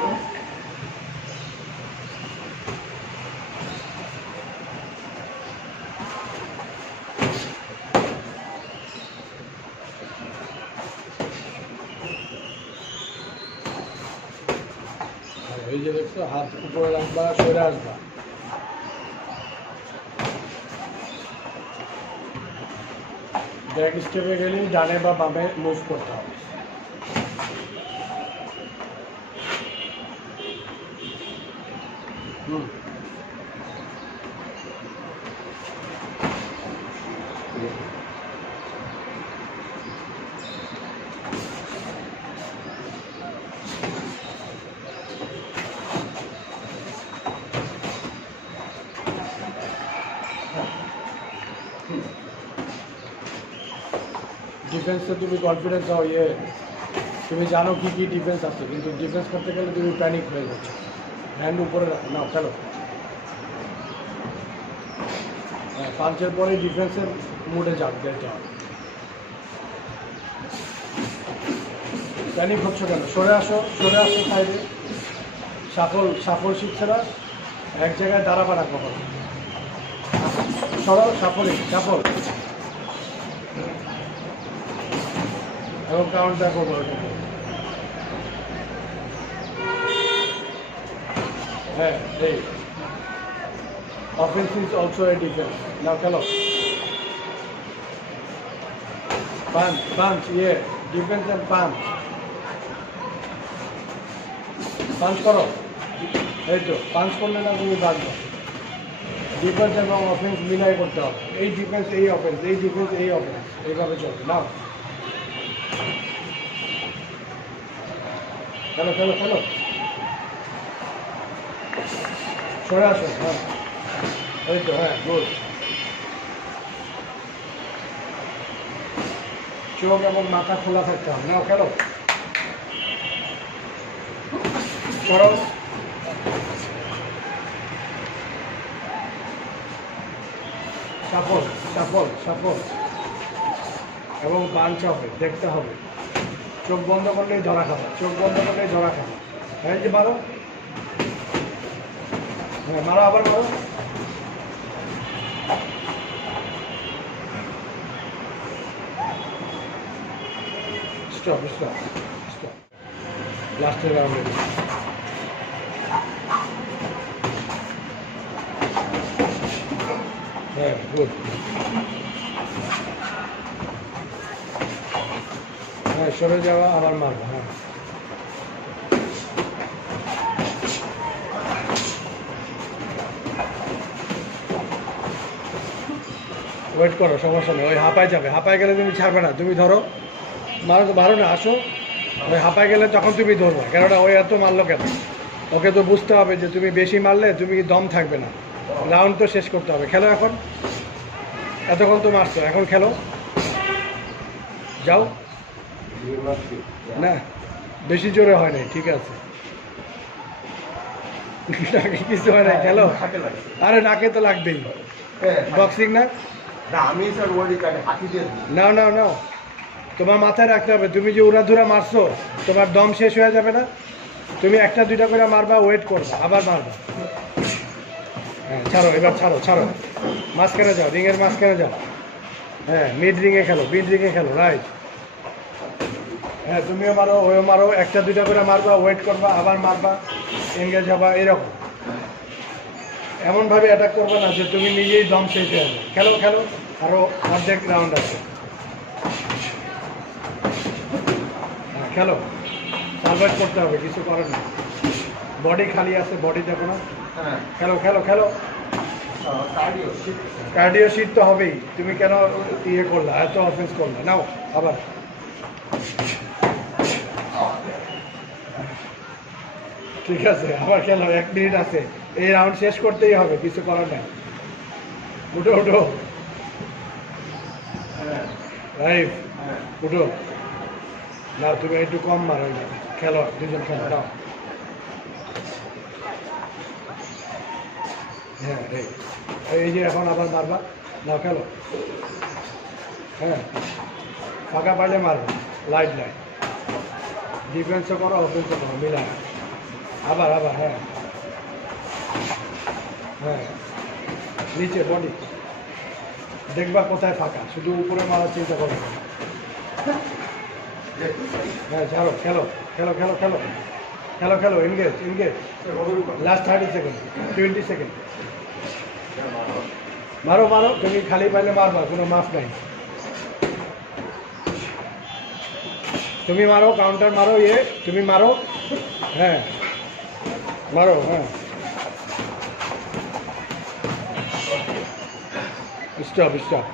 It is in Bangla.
এই যে দেখছো, হাত উপরে রাখবা, সরে আসবা। ব্যাক স্টেপে গেলেই ডানে বা বামে মুভ করতে হবে। ডিফেন্সে তুমি কনফিডেন্স হও, তুমি জানো কি কি ডিফেন্স আছে, কিন্তু ডিফেন্স করতে গেলে তুমি প্যানিক হয়ে যাচ্ছ। হ্যান্ড উপরে নাও, খেলো। হ্যাঁ, পাঞ্চের পরে ডিফেন্সের মুডে যেতে হবে। প্যানিক হচ্ছে কেন? সরে আসো সাইডে। সাফল শিখছে না, এক জায়গায় দাঁড়াবা না কখনো। সরো, সাফল এবং কাউন্ট দেখো বলো। হ্যাঁ, এই offence is also a defence. নাও খেলো। পাঞ্চ, ডিফেন্স অ্যান্ড পাঞ্চ করো। এই তো পাঞ্চ করলে না তুমি বাঁচবে। ডিফেন্স এবং অফেন্স মিলাই করতে হবে। এই ডিফেন্স, এই অফেন্স, এই ডিফেন্স, এই অফেন্স, এইভাবে চলবে। নাও খেলো। সরে আসো। হ্যাঁ, এই তো, হ্যাঁ, গুড। চোখ এবং মাথা খোলা থাকতে হবে। নাও খেলো। করো। সাফল এবং পাঞ্চ হবে, দেখতে হবে। চোখ বন্ধ করলেই ধরা খাবে। হ্যাঁ, যে মারো। হ্যাঁ, মারো, আবার মারো। স্টপ। লাস্টের রাউন্ডে হ্যাঁ, গুড। হ্যাঁ, সরে যাওয়া, আবার মারবো। হ্যাঁ, ওয়েট করো, সমস্যা নেই। ওই হাঁপায় যাবে, হাঁপায় গেলে তুমি ছাড়বে না। তুমি ধরো, মারো না, আসো। ওই হাঁপায় গেলে তখন তুমি ধরবে, কেননা ওই এত মারলো কেন? ওকে তো বুঝতে হবে যে তুমি বেশি মারলে তুমি দম থাকবে না, রাউন্ড তো শেষ করতে হবে। খেলো এখন, এতক্ষণ তো মারছো, এখন খেলো, যাও। না, বেশি জোরে হয় নাই, ঠিক আছে। নাকে কিছু হয় নাই, খেলো। আরে নাকে তো লাগবেই, বক্সিং না। না, তোমার মাথায় রাখতে হবে, তুমি যে উড়াধুরা মারছো, তোমার দম শেষ হয়ে যাবে না। তুমি একটা দুইটা করে মারবা, ওয়েট করবা, আবার মারবা। হ্যাঁ, এবার ছাড়ো। মাঝখানে যাও, রিংয়ের মাঝখানে যাও। হ্যাঁ, মিড রিংয়ে খেলো, রাইট। হ্যাঁ, তুমিও মারো, ওও মারো, একটা দুইটা করে মারবা, ওয়েট করবা, আবার মারবা, এঙ্গেজ হবা, এরকম। এমনভাবে অ্যাটাক করবে না যে তুমি নিজেই দম শেষ হয়ে যাবে। খেলো, আরও অর্ধেক রাউন্ড আছে। হ্যাঁ, খেলো, সার্ভাইভ করতে হবে, কিছু করার না। বডি খালি আছে, বডি দেখো না। খেলো। কার্ডিও শিট তো হবেই। তুমি কেন করলা, এত অফেন্স করলা? নাও আবার। ঠিক আছে, আবার খেলো, 1 মিনিট আছে। এই রাউন্ড শেষ করতেই হবে, কিছু করার নাই। উঠো। রাইট, উঠো। না, তুমি একটু কম মারো। খেলো, দুজন খেলো, নাও। হ্যাঁ, এই যে এখন আবার মারবা, নাও খেলো। হ্যাঁ, ফাঁকা পাইলে মারবে, লাইট ডিফেন্সও করো, অফেন্সও করো, মিলায়। আবার আবার, হ্যাঁ হ্যাঁ, নিচে বডি দেখবা কোথায় ফাঁকা, শুধু উপরে মারার চিন্তা করবে না। হ্যাঁ ছাড়ো, খেলো খেলো খেলো খেলো খেলো খেলো, engage engage, last 30 second, 20 second, মারো মারো, তুমি খালি পাইলে মারবা, কোনো মাফ নাই। তুমি মারো, কাউন্টার মারো, তুমি মারো, হ্যাঁ মারো, হ্যাঁ স্টপ স্টপ।